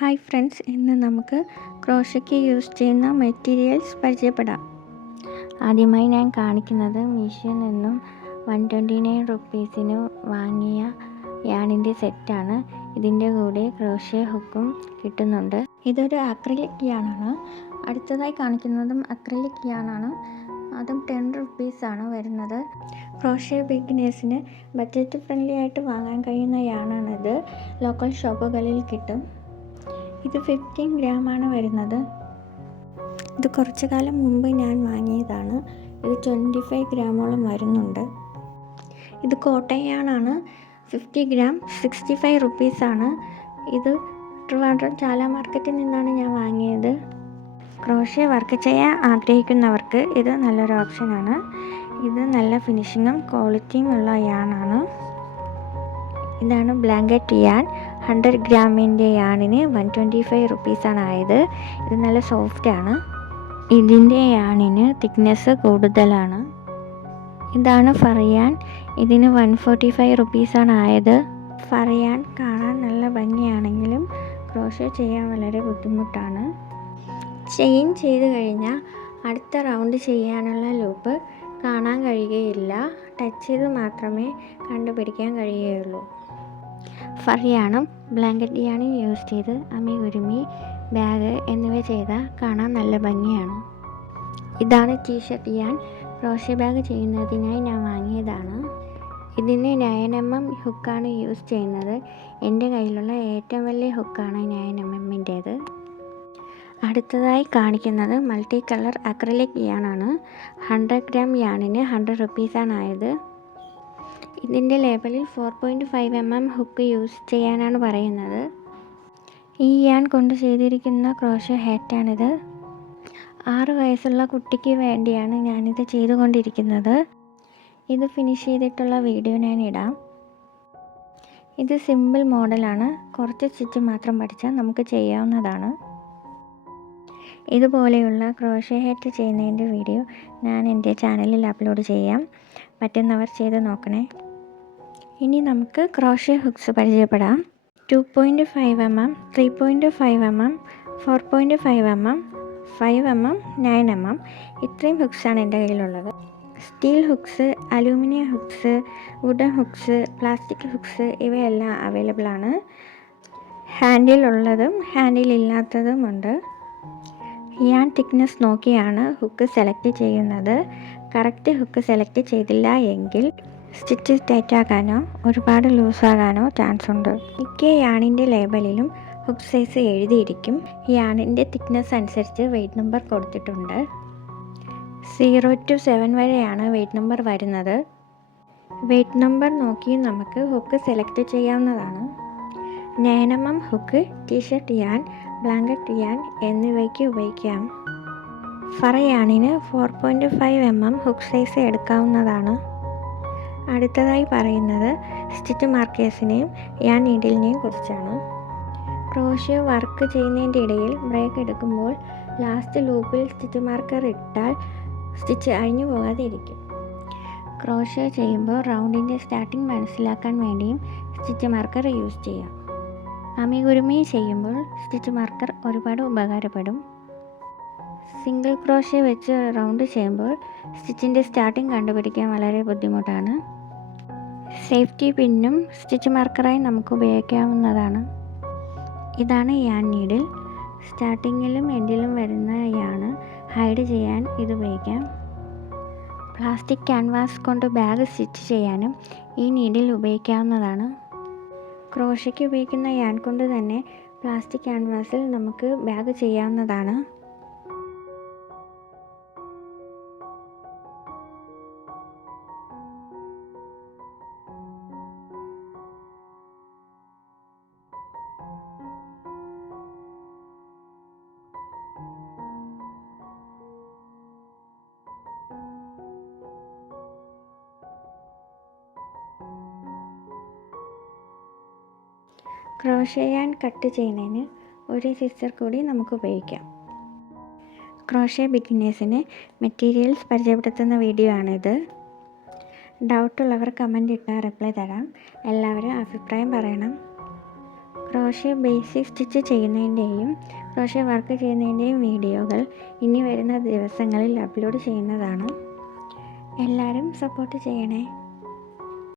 Hi friends, ഇന്ന് നമുക്ക് ക്രോഷയ്ക്ക് use ചെയ്യുന്ന മെറ്റീരിയൽസ് പരിചയപ്പെടാം. ആദ്യമായി ഞാൻ കാണിക്കുന്നത് മീഷോയിൽ നിന്നും 129 റുപ്പീസിന് വാങ്ങിയ യാണിൻ്റെ സെറ്റാണ്. ഇതിൻ്റെ കൂടെ ക്രോഷേ ഹുക്കും കിട്ടുന്നുണ്ട്. ഇതൊരു അക്രിലിക് യാണാണ്. അടുത്തതായി കാണിക്കുന്നതും അക്രിലിക് യാണാണ്. അതും 10 റുപ്പീസാണ് വരുന്നത്. ക്രോഷേ ബിഗിനേഴ്സിന് ബഡ്ജറ്റ് ഫ്രണ്ട്ലി ആയിട്ട് വാങ്ങാൻ കഴിയുന്ന യാണാണിത്. ലോക്കൽ ഷോപ്പുകളിൽ കിട്ടും. ഇത് 15 ഗ്രാമാണ് വരുന്നത്. ഇത് കുറച്ചു കാലം മുമ്പ് ഞാൻ വാങ്ങിയതാണ്. ഇത് 25 ഗ്രാമോളം വരുന്നുണ്ട്. ഇത് കോട്ടൺ യാണാണ്. 50 ഗ്രാം 65 റുപ്പീസാണ്. ഇത് ട്രിവാൻഡ്രം ചാല മാർക്കറ്റിൽ നിന്നാണ് ഞാൻ വാങ്ങിയത്. ക്രോഷേ വർക്ക് ചെയ്യാൻ ആഗ്രഹിക്കുന്നവർക്ക് ഇത് നല്ലൊരു ഓപ്ഷനാണ്. ഇത് നല്ല ഫിനിഷിങ്ങും ക്വാളിറ്റിയും ഉള്ള യാണാണ്. ഇതാണ് ബ്ലാങ്കറ്റ് യാൺ. 100 ഗ്രാമിൻ്റെ യാണിന് 125 റുപ്പീസാണ് ആയത്. ഇത് നല്ല സോഫ്റ്റാണ്. ഇതിൻ്റെ യാണിന് തിക്നെസ് കൂടുതലാണ്. ഇതാണ് ഫറിയാൻ. ഇതിന് 145 റുപ്പീസാണ് ആയത്. ഫറിയാൻ കാണാൻ നല്ല ഭംഗിയാണെങ്കിലും ക്രോഷേ ചെയ്യാൻ വളരെ ബുദ്ധിമുട്ടാണ്. ചെയിൻ ചെയ്ത് കഴിഞ്ഞാൽ അടുത്ത റൗണ്ട് ചെയ്യാനുള്ള ലൂപ്പ് കാണാൻ കഴിയുകയില്ല. ടച്ച് ചെയ്ത് മാത്രമേ കണ്ടുപിടിക്കാൻ കഴിയുകയുള്ളൂ. ഫറിയാണും ബ്ലാങ്കറ്റ് യാണും യൂസ് ചെയ്ത് അമിഗുരുമി, ബാഗ് എന്നിവ ചെയ്താൽ കാണാൻ നല്ല ഭംഗിയാണ്. ഇതാണ് ടീഷർട്ട് യാൺ. ക്രോഷേ ബാഗ് ചെയ്യുന്നതിനായി ഞാൻ വാങ്ങിയതാണ്. ഇതിന് 9mm ഹുക്കാണ് യൂസ് ചെയ്യുന്നത്. എൻ്റെ കയ്യിലുള്ള ഏറ്റവും വലിയ ഹുക്കാണ് 9mmൻ്റേത്. അടുത്തതായി കാണിക്കുന്നത് മൾട്ടി കളർ അക്രിലിക് യാണാണ്. 100 ഗ്രാം യാണിന് 100 റുപ്പീസാണ് ആയത്. ഇതിൻ്റെ ലേബലിൽ 4.5mm ഹുക്ക് യൂസ് ചെയ്യാനാണ് പറയുന്നത്. ഈ യാൺ കൊണ്ട് ചെയ്തിരിക്കുന്ന ക്രോഷേ ഹാറ്റാണിത്. 6 വയസ്സുള്ള കുട്ടിക്ക് വേണ്ടിയാണ് ഞാനിത് ചെയ്തുകൊണ്ടിരിക്കുന്നത്. ഇത് ഫിനിഷ് ചെയ്തിട്ടുള്ള വീഡിയോ ഞാൻ ഇടാം. ഇത് സിമ്പിൾ മോഡലാണ്. കുറച്ച് സ്റ്റിച്ച് മാത്രം പഠിച്ചാൽ നമുക്ക് ചെയ്യാവുന്നതാണ്. ഇതുപോലെയുള്ള ക്രോഷേ ഹാറ്റ് ചെയ്യുന്നതിൻ്റെ വീഡിയോ ഞാൻ എൻ്റെ ചാനലിൽ അപ്ലോഡ് ചെയ്യാം. പറ്റുന്നവർ ചെയ്ത് നോക്കണേ. ഇനി നമുക്ക് ക്രോഷേ ഹുക്സ് പരിചയപ്പെടാം. 2.5mm, 3.5mm, 4.5mm, 5mm, 9mm ഇത്രയും ഹുക്സാണ് എൻ്റെ കയ്യിലുള്ളത്. Steel hooks, aluminium hooks, wooden hooks, plastic hooks ഇവയെല്ലാം അവൈലബിൾ ആണ്. ഹാൻഡിൽ ഉള്ളതും ഹാൻഡിൽ ഇല്ലാത്തതുമുണ്ട്. യാൺ തിക്നെസ് നോക്കിയാണ് ഹുക്ക് സെലക്ട് ചെയ്യുന്നത്. കറക്റ്റ് ഹുക്ക് സെലക്ട് ചെയ്തില്ല എങ്കിൽ സ്റ്റിച്ച് ടൈറ്റാകാനോ ഒരുപാട് ലൂസാകാനോ ചാൻസ് ഉണ്ട്. മിക്ക യാണിൻ്റെ ലേബലിലും ഹുക്ക് സൈസ് എഴുതിയിരിക്കും. യാണിൻ്റെ തിക്നെസ് അനുസരിച്ച് വെയ്റ്റ് നമ്പർ കൊടുത്തിട്ടുണ്ട്. 0 to 7 വരെയാണ് വെയ്റ്റ് നമ്പർ വരുന്നത്. വെയ്റ്റ് നമ്പർ നോക്കി നമുക്ക് ഹുക്ക് സെലക്ട് ചെയ്യാവുന്നതാണ്. 9mm hook T shirt yarn, blanket yarn എന്നിവയ്ക്ക് ഉപയോഗിക്കാം. ഫറിയാണിന് 4.5mm ഹുക്ക് സൈസ് എടുക്കാവുന്നതാണ്. അടുത്തതായി പറയുന്നത് സ്റ്റിച്ച് മാർക്കേഴ്സിനെയും യാൺ നീഡിലിനെയും കുറിച്ചാണ്. ക്രോഷേ വർക്ക് ചെയ്യുന്നതിൻ്റെ ഇടയിൽ ബ്രേക്ക് എടുക്കുമ്പോൾ ലാസ്റ്റ് ലൂപ്പിൽ സ്റ്റിച്ച് മാർക്കർ ഇട്ടാൽ സ്റ്റിച്ച് അഴിഞ്ഞു പോകാതെ ഇരിക്കും. ക്രോഷേ ചെയ്യുമ്പോൾ റൗണ്ടിൻ്റെ സ്റ്റാർട്ടിങ് മനസ്സിലാക്കാൻ വേണ്ടിയും സ്റ്റിച്ച് മാർക്കർ യൂസ് ചെയ്യാം. അമിഗുരുമി ചെയ്യുമ്പോൾ സ്റ്റിച്ച് മാർക്കർ ഒരുപാട് ഉപകാരപ്പെടും. സിംഗിൾ ക്രോഷേ വെച്ച് റൗണ്ട് ചെയ്യുമ്പോൾ സ്റ്റിച്ചിൻ്റെ സ്റ്റാർട്ടിങ് കണ്ടുപിടിക്കാൻ വളരെ ബുദ്ധിമുട്ടാണ്. സേഫ്റ്റി പിന്നും സ്റ്റിച്ച് മാർക്കറായി നമുക്ക് ഉപയോഗിക്കാവുന്നതാണ്. ഇതാണ് യാൺ നീഡിൽ. സ്റ്റാർട്ടിങ്ങിലും എൻഡിലും വരുന്ന യാണ് ഹൈഡ് ചെയ്യാൻ ഇത് ഉപയോഗിക്കാം. പ്ലാസ്റ്റിക് ക്യാൻവാസ് കൊണ്ട് ബാഗ് സ്റ്റിച്ച് ചെയ്യാനും ഈ നീഡിൽ ഉപയോഗിക്കാവുന്നതാണ്. ക്രോഷയ്ക്ക് ഉപയോഗിക്കുന്ന യാൺ കൊണ്ട് തന്നെ പ്ലാസ്റ്റിക് ക്യാൻവാസിൽ നമുക്ക് ബാഗ് ചെയ്യാവുന്നതാണ്. ക്രോഷേ യാൺ കട്ട് ചെയ്യുന്നതിന് ഒരു സിസർ കൂടി നമുക്ക് ഉപയോഗിക്കാം. ക്രോഷേ ബിഗിനേഴ്സിന് മെറ്റീരിയൽസ് പരിചയപ്പെടുത്തുന്ന വീഡിയോ ആണിത്. ഡൗട്ടുള്ളവർ കമൻ്റ് ഇട്ടാൽ റിപ്ലൈ തരാം. എല്ലാവരും അഭിപ്രായം പറയണം. ക്രോഷ്യ ബേസിക് സ്റ്റിച്ച് ചെയ്യുന്നതിൻ്റെയും ക്രോഷ്യ വർക്ക് ചെയ്യുന്നതിൻ്റെയും വീഡിയോകൾ ഇനി വരുന്ന ദിവസങ്ങളിൽ അപ്ലോഡ് ചെയ്യുന്നതാണ്. എല്ലാവരും സപ്പോർട്ട് ചെയ്യണേ.